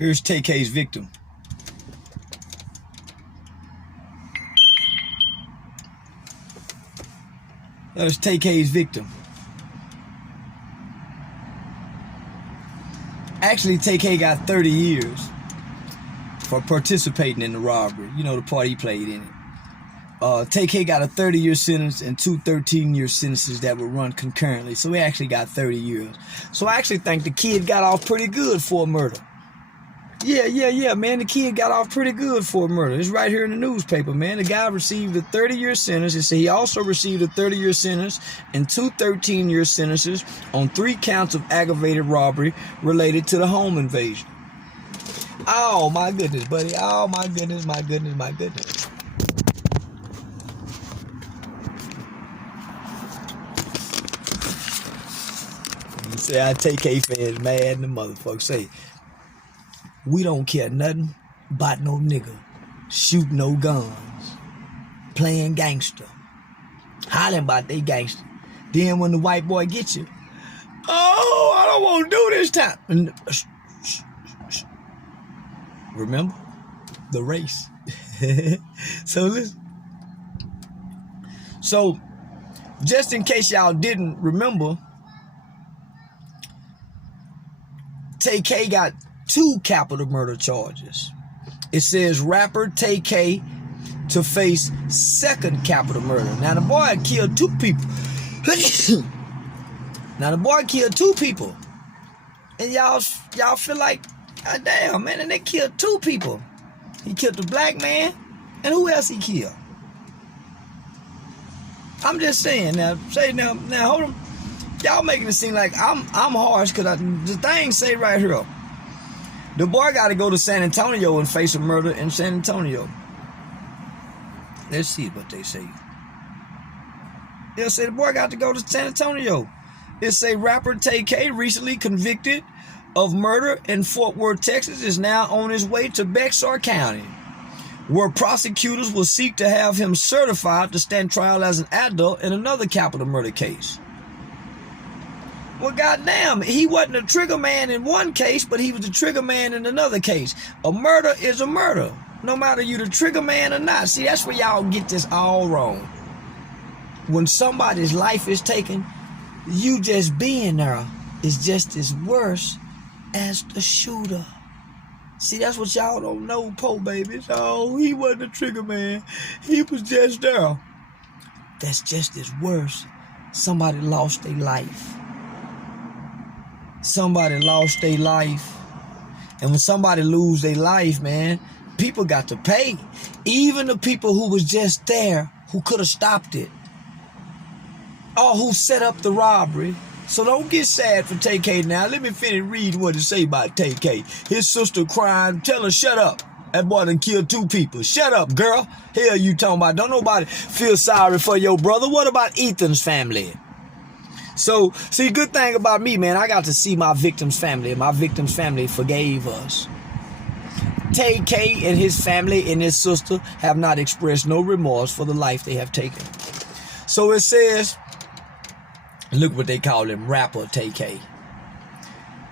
Here's TK's victim. There's TK's victim. Actually, TK got 30 years for participating in the robbery. You know, the part he played in it. TK got a 30-year sentence and two 13-year sentences that would run concurrently. So he actually got 30 years. So I actually think the kid got off pretty good for a murder. Yeah, man. The kid got off pretty good for a murder. It's right here in the newspaper, man. The guy received a 30-year sentence. It said he also received a 30-year sentence and two 13-year sentences on 3 counts of aggravated robbery related to the home invasion. Oh, my goodness, buddy. Oh, my goodness. You say I TK fans mad and the motherfucker say, we don't care nothing about no nigga shooting no guns, playing gangster, hollering about they gangster. Then when the white boy gets you, oh, I don't want to do this time. And, remember the race. So listen. So just in case y'all didn't remember, TK got 2 capital murder charges. It says rapper TK to face 2nd capital murder. Now the boy killed 2 people. And y'all feel like, God damn, man, and they killed 2 people. He killed the black man, and who else he killed? I'm just saying now hold on. Y'all making it seem like I'm harsh because the thing say right here. The boy got to go to San Antonio and face a murder in San Antonio. Let's see what they say. They'll say the boy got to go to San Antonio. It say rapper TK, recently convicted of murder in Fort Worth, Texas, is now on his way to Bexar County, where prosecutors will seek to have him certified to stand trial as an adult in another capital murder case. Well, goddamn, he wasn't a trigger man in one case, but he was the trigger man in another case. A murder is a murder, no matter you the trigger man or not. See, that's where y'all get this all wrong. When somebody's life is taken, you just being there is just as worse as the shooter. See, that's what y'all don't know, po babies. Oh, he wasn't a trigger man. He was just there. That's just as worse. Somebody lost their life. Somebody lost their life. And when somebody lose their life, man, people got to pay. Even the people who was just there, who could have stopped it, or who set up the robbery. So don't get sad for TK now. Let me finish reading what it say about TK. His sister crying, tell her shut up. That boy done killed 2 people. Shut up, girl. Hell you talking about? Don't nobody feel sorry for your brother. What about Ethan's family? So, see, good thing about me, man, I got to see my victim's family. My victim's family forgave us. TK and his family and his sister have not expressed no remorse for the life they have taken. So it says, look what they call him, rapper TK.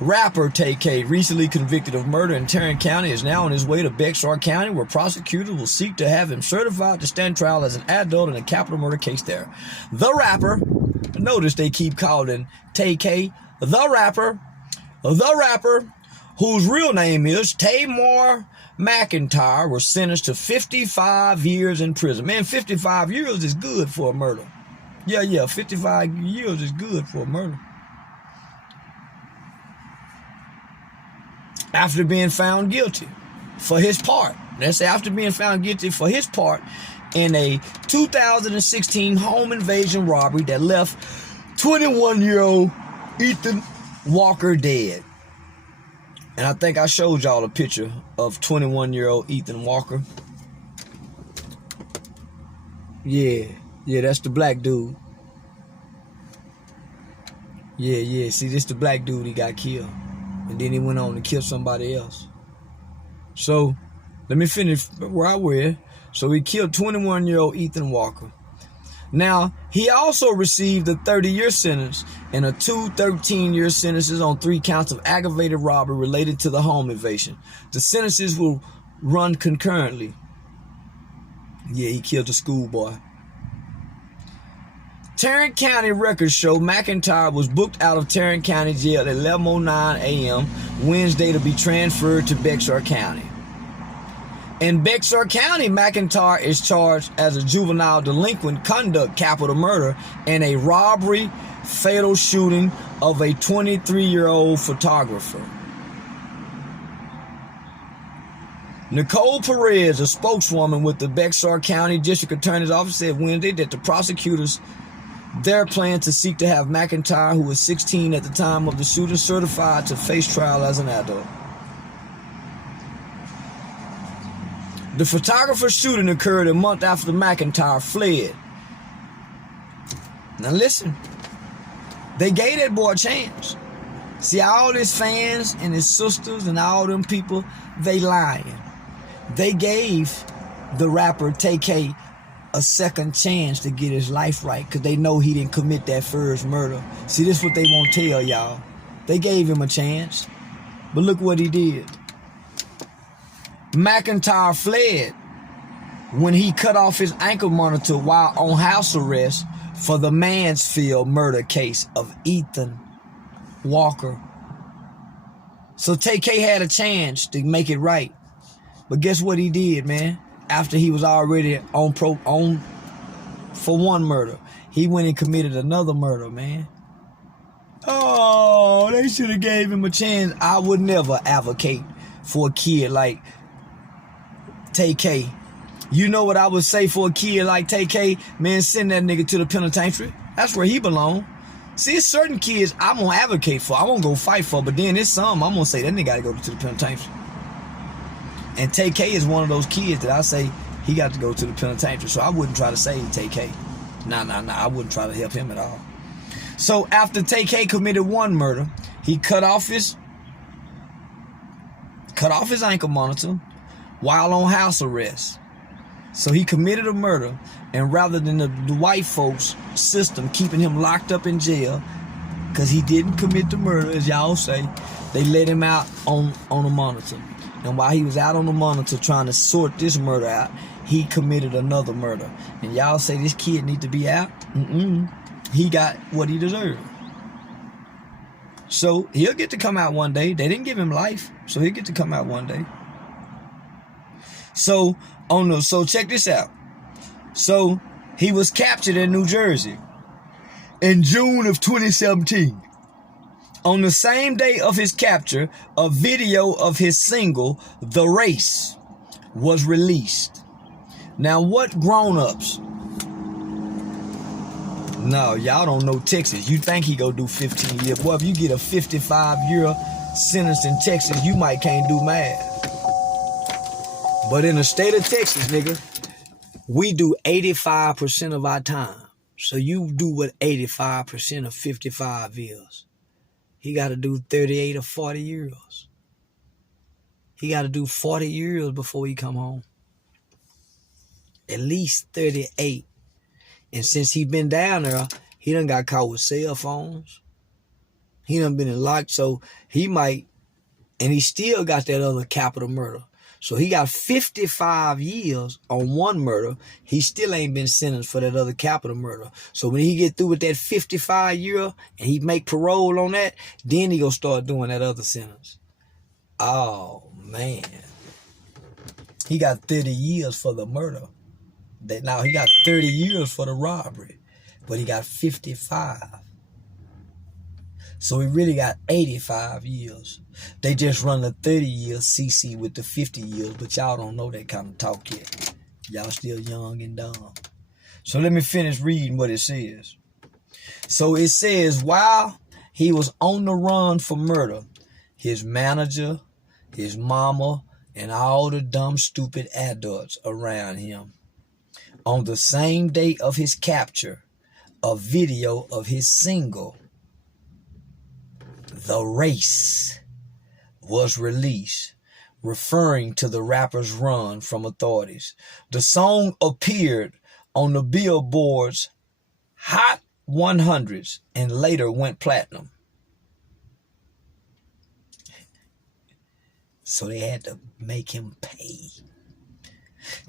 Rapper TK, recently convicted of murder in Tarrant County, is now on his way to Bexar County, where prosecutors will seek to have him certified to stand trial as an adult in a capital murder case there. The rapper, notice they keep calling TK the rapper, whose real name is Tamar McIntyre, was sentenced to 55 years in prison. Man, 55 years is good for a murder. Yeah, 55 years is good for a murder. After being found guilty for his part. Let's say after being found guilty for his part in a 2016 home invasion robbery that left 21-year-old Ethan Walker dead. And I think I showed y'all a picture of 21-year-old Ethan Walker. Yeah, that's the black dude. Yeah, see, this the black dude he got killed. And then he went on to kill somebody else. So, let me finish where I was. So he killed 21-year-old Ethan Walker. Now, he also received a 30-year sentence and a 2 13-year sentences on 3 counts of aggravated robbery related to the home invasion. The sentences will run concurrently. Yeah, he killed a schoolboy. Tarrant County records show McIntyre was booked out of Tarrant County Jail at 11:09 a.m. Wednesday to be transferred to Bexar County. In Bexar County, McIntyre is charged as a juvenile delinquent conduct capital murder and a robbery fatal shooting of a 23-year-old photographer. Nicole Perez, a spokeswoman with the Bexar County District Attorney's Office, said Wednesday that the prosecutors there plan to seek to have McIntyre, who was 16 at the time of the shooting, certified to face trial as an adult. The photographer's shooting occurred a month after McIntyre fled. Now listen, they gave that boy a chance. See, all his fans and his sisters and all them people, they lying. They gave the rapper TK a second chance to get his life right because they know he didn't commit that first murder. See, this is what they won't tell y'all. They gave him a chance, but look what he did. McIntyre fled when he cut off his ankle monitor while on house arrest for the Mansfield murder case of Ethan Walker. So TK had a chance to make it right. But guess what he did, man? After he was already on for one murder, he went and committed another murder, man. Oh, they should have gave him a chance. I would never advocate for a kid like TK. You know what I would say for a kid like TK? Man, send that nigga to the penitentiary. That's where he belong. See, it's certain kids I'm gonna advocate for. I won't go fight for, but then there's some I'm gonna say that nigga gotta go to the penitentiary. And TK is one of those kids that I say he got to go to the penitentiary. So I wouldn't try to save TK. Nah. I wouldn't try to help him at all. So after TK committed one murder, he cut off his ankle monitor while on house arrest. So he committed a murder, and rather than the white folks system keeping him locked up in jail because he didn't commit the murder, as y'all say, they let him out on a monitor. And while he was out on the monitor trying to sort this murder out, he committed another murder. And y'all say this kid need to be out? He got what he deserved. So he'll get to come out one day. They didn't give him life, so he'll get to come out one day. So check this out. So he was captured in New Jersey in June of 2017. On the same day of his capture, a video of his single, The Race, was released. Now, what grown-ups? No, y'all don't know Texas. You think he gonna do 15 years. Boy, if you get a 55-year sentence in Texas, you might can't do math. But in the state of Texas, nigga, we do 85% of our time. So you do what 85% of 55 is. He got to do 38 or 40 years. He got to do 40 years before he come home. At least 38. And since he been down there, he done got caught with cell phones. He done been in lock, so he might, and he still got that other capital murder. So he got 55 years on one murder. He still ain't been sentenced for that other capital murder. So when he get through with that 55 year and he make parole on that, then he gonna start doing that other sentence. Oh, man. He got 30 years for the murder. Now he got 30 years for the robbery, but he got 55. So he really got 85 years. They just run the 30 years CC with the 50 years, but y'all don't know that kind of talk yet. Y'all still young and dumb. So let me finish reading what it says. So it says, while he was on the run for murder, his manager, his mama, and all the dumb, stupid adults around him, on the same day of his capture, a video of his single, The Race, was released, referring to the rapper's run from authorities. The song appeared on the billboards Hot 100s and later went platinum. So they had to make him pay.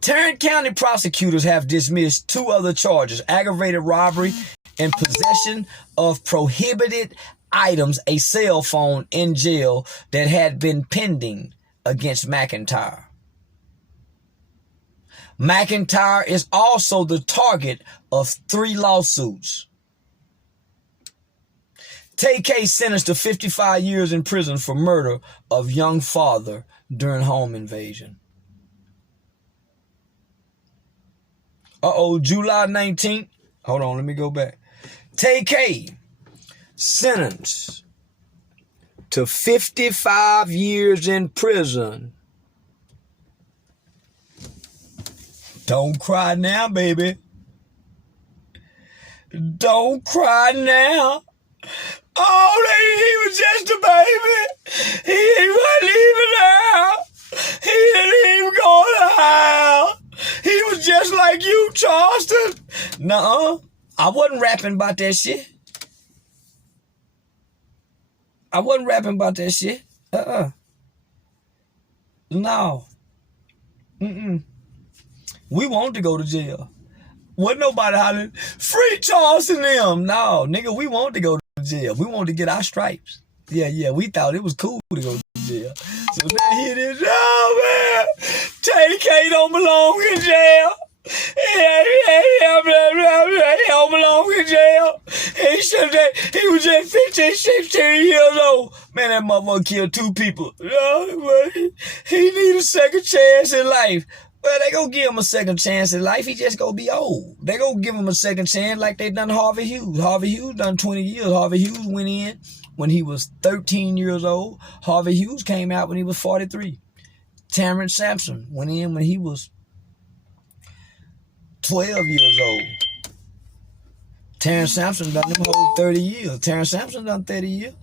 Tarrant County prosecutors have dismissed 2 other charges: aggravated robbery and possession of prohibited items, a cell phone, in jail that had been pending against McIntyre. McIntyre is also the target of 3 lawsuits. TK sentenced to 55 years in prison for murder of young father during home invasion. July 19th. Hold on, let me go back. TK sentenced to 55 years in prison. Don't cry now, baby. Don't cry now. Oh, he was just a baby. He wasn't even there. He didn't even go to hell. He was just like you, Charleston. Nuh-uh. I wasn't rapping about that shit. I wasn't rapping about that shit. No. We wanted to go to jail. Wasn't nobody hollering, free Charleston them. No, nigga, we wanted to go to jail. We wanted to get our stripes. Yeah, we thought it was cool to go to jail. So now here it is. Oh, man. TK don't belong in jail. He don't belong in jail. He was just 15, 16 years old. Man, that motherfucker killed 2 people. He need a second chance in life. Well, they gonna give him a second chance in life. He just gonna be old. They gonna give him a second chance like they done Harvey Hughes. Harvey Hughes done 20 years. Harvey Hughes went in when he was 13 years old. Harvey Hughes came out when he was 43. Terrence Sampson went in when he was 12 years old. Terrence Sampson done them whole 30 years. Terrence Sampson done 30 years.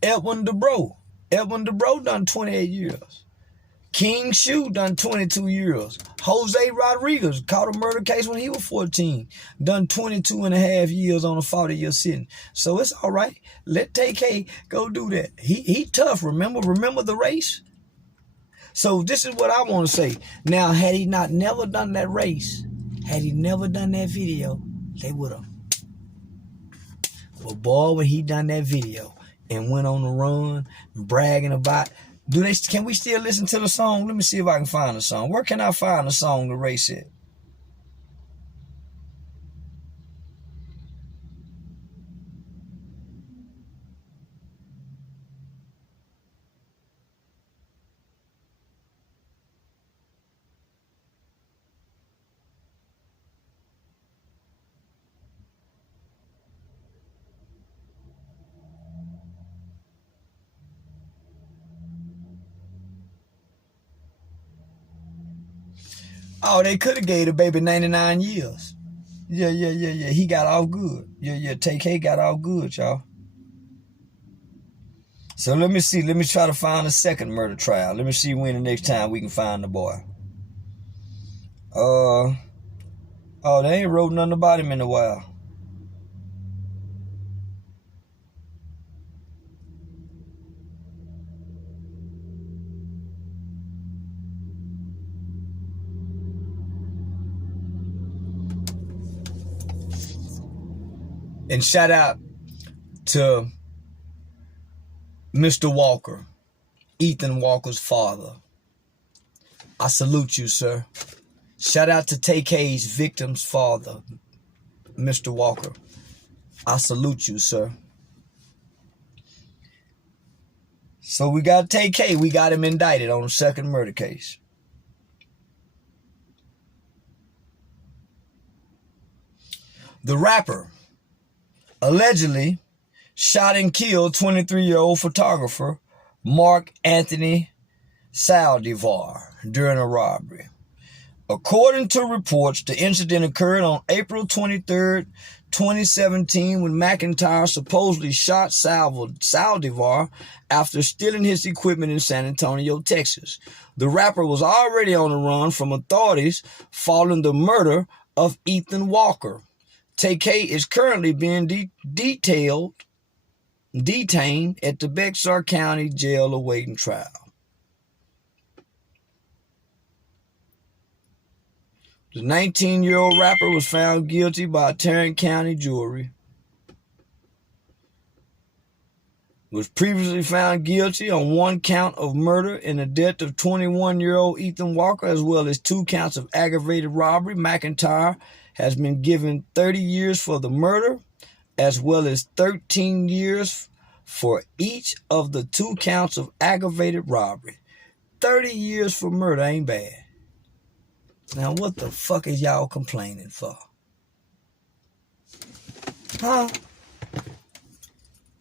Edwin DeBro done 28 years. King Shu done 22 years. Jose Rodriguez caught a murder case when he was 14. Done 22 and a half years on a 40-year sentence. So it's all right. Let TK go do that. He tough, remember the race? So this is what I want to say. Now, had he never done that race, had he never done that video, they would have. But boy, when he done that video and went on the run, bragging about, can we still listen to the song? Let me see if I can find the song. Where can I find the song the race at? Oh, they could have gave the baby 99 years. Yeah. He got off good. Yeah. TK got off good, y'all. So let me see. Let me try to find a second murder trial. Let me see when the next time we can find the boy. Oh, they ain't wrote nothing about him in a while. And shout out to Mr. Walker, Ethan Walker's father. I salute you, sir. Shout out to TK's victim's father, Mr. Walker. I salute you, sir. So we got TK. We got him indicted on a second murder case. The rapper allegedly shot and killed 23-year-old photographer Mark Anthony Saldivar during a robbery. According to reports, the incident occurred on April 23rd, 2017, when McIntyre supposedly shot Saldivar after stealing his equipment in San Antonio, Texas. The rapper was already on the run from authorities following the murder of Ethan Walker. Tay-K is currently being detained at the Bexar County Jail awaiting trial. The 19-year-old rapper was found guilty by a Tarrant County jury. Was previously found guilty on 1 count of murder in the death of 21-year-old Ethan Walker, as well as 2 counts of aggravated robbery. McIntyre has been given 30 years for the murder, as well as 13 years for each of the 2 counts of aggravated robbery. 30 years for murder ain't bad. Now, what the fuck is y'all complaining for? Huh?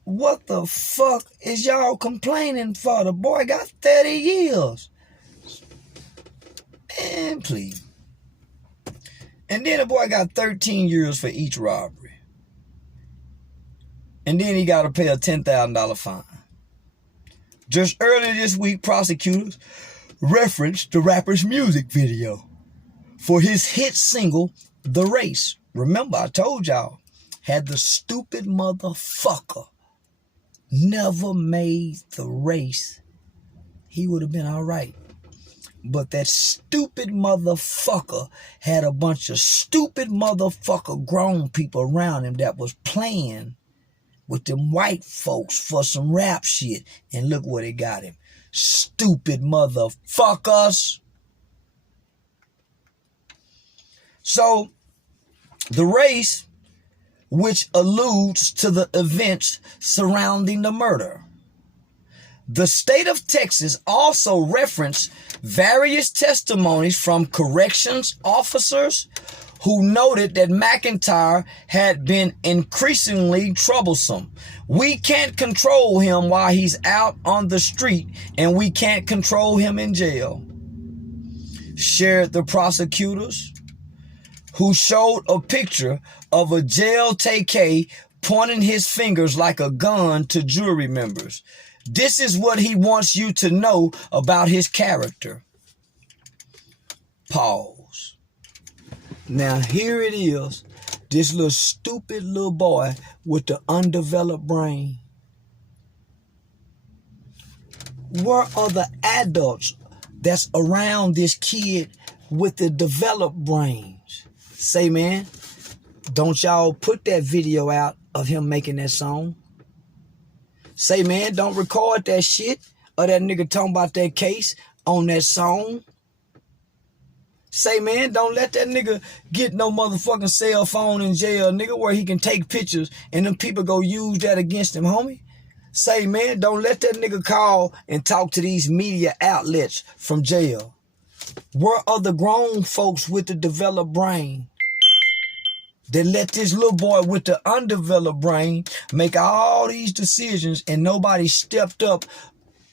What the fuck is y'all complaining for? The boy got 30 years. Man, please. And then the boy got 13 years for each robbery. And then he got to pay a $10,000 fine. Just earlier this week, prosecutors referenced the rapper's music video for his hit single, The Race. Remember, I told y'all, had the stupid motherfucker never made the race, he would have been all right. But that stupid motherfucker had a bunch of stupid motherfucker grown people around him that was playing with them white folks for some rap shit. And look what it got him. Stupid motherfuckers. So, the race, which alludes to the events surrounding the murder. The state of Texas also referenced various testimonies from corrections officers who noted that McIntyre had been increasingly troublesome. We can't control him while he's out on the street, and we can't control him in jail, shared the prosecutors, who showed a picture of a jail Tay-K pointing his fingers like a gun to jury members. This is what he wants you to know about his character. Pause. Now here it is, this little stupid little boy with the undeveloped brain. Where are the adults that's around this kid with the developed brains? Say, man, don't y'all put that video out of him making that song. Say, man, don't record that shit or that nigga talking about that case on that song. Say, man, don't let that nigga get no motherfucking cell phone in jail, nigga, where he can take pictures and them people go use that against him, homie. Say, man, don't let that nigga call and talk to these media outlets from jail. Where are the grown folks with the developed brain that let this little boy with the undeveloped brain make all these decisions and nobody stepped up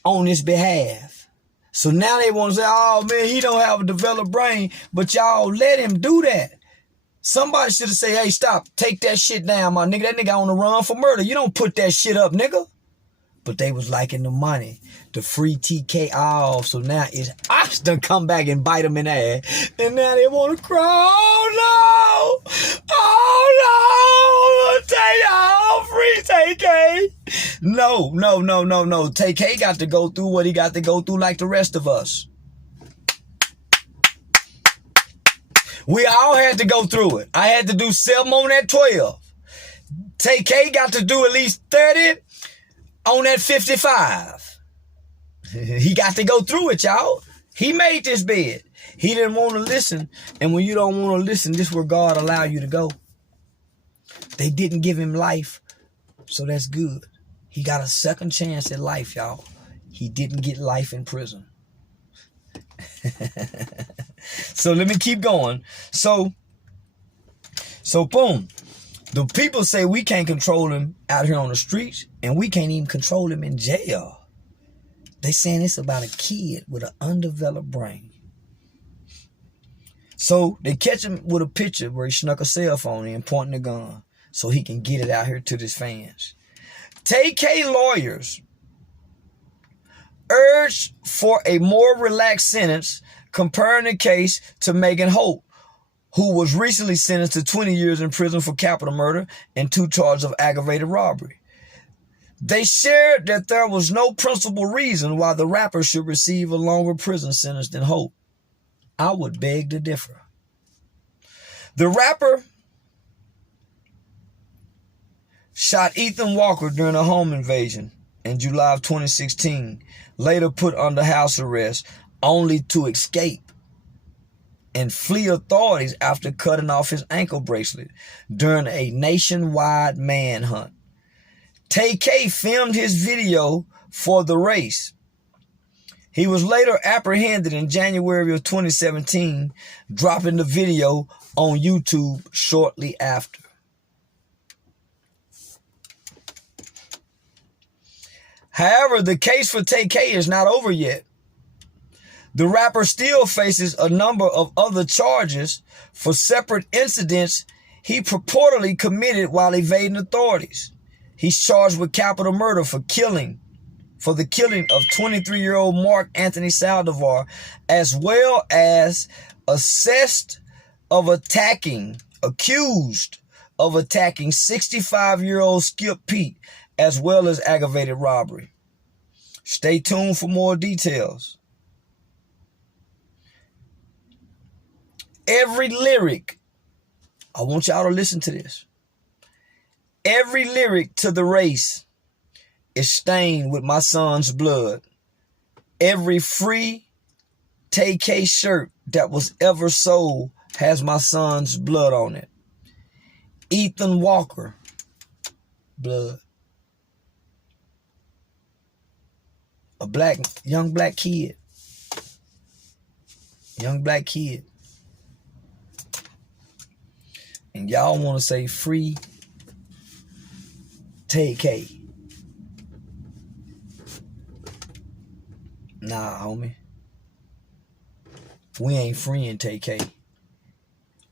on his behalf? So now they want to say, oh man, he don't have a developed brain, but y'all let him do that. Somebody should have said, hey, stop, take that shit down, my nigga. That nigga on the run for murder. You don't put that shit up, nigga. But they was liking the money, the free TK off. So now it's ops done come back and bite them in the ass. And now they want to cry. Oh no! Oh no! Take y'all free TK. No. TK got to go through what he got to go through like the rest of us. We all had to go through it. I had to do 7 on that 12. TK got to do at least 30 on that 55. He got to go through it, y'all. He made this bed. He didn't want to listen. And when you don't want to listen, this is where God allow you to go. They didn't give him life, so that's good. He got a second chance at life, y'all. He didn't get life in prison. So let me keep going. So boom. The people say we can't control him out here on the streets, and we can't even control him in jail. They saying it's about a kid with an undeveloped brain. So they catch him with a picture where he snuck a cell phone in, pointing a gun, so he can get it out here to his fans. Tay-K lawyers urged for a more relaxed sentence, comparing the case to Megan Holt, who was recently sentenced to 20 years in prison for capital murder and 2 charges of aggravated robbery. They shared that there was no principal reason why the rapper should receive a longer prison sentence than Hope. I would beg to differ. The rapper shot Ethan Walker during a home invasion in July of 2016, later put under house arrest, only to escape and flee authorities after cutting off his ankle bracelet during a nationwide manhunt. Tay-K filmed his video for the race. He was later apprehended in January of 2017, dropping the video on YouTube shortly after. However, the case for Tay-K is not over yet. The rapper still faces a number of other charges for separate incidents he purportedly committed while evading authorities. He's charged with capital murder for the killing of 23-year-old Mark Anthony Saldivar, as well as accused of attacking 65-year-old Skip Pete, as well as aggravated robbery. Stay tuned for more details. Every lyric, I want y'all to listen to this. Every lyric to the race is stained with my son's blood. Every free Tay-K shirt that was ever sold has my son's blood on it. Ethan Walker, blood. A young black kid. And y'all want to say free Tay-K. Nah, homie. We ain't freeing Tay-K.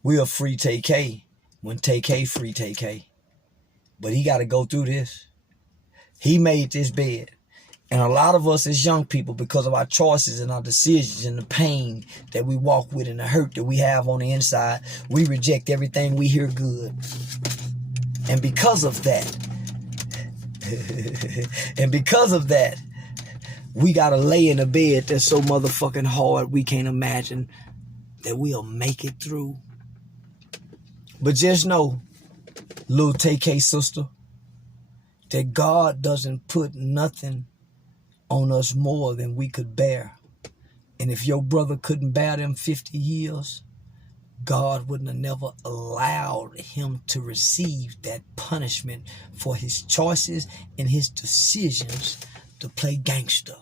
We'll free Tay-K when Tay-K free Tay-K. But he got to go through this. He made this bed. And a lot of us as young people, because of our choices and our decisions and the pain that we walk with and the hurt that we have on the inside, we reject everything we hear good. And because of that, we got to lay in a bed that's so motherfucking hard we can't imagine that we'll make it through. But just know, little Tay-K sister, that God doesn't put nothing on us more than we could bear. And if your brother couldn't bear them 50 years, God wouldn't have never allowed him to receive that punishment for his choices and his decisions to play gangster.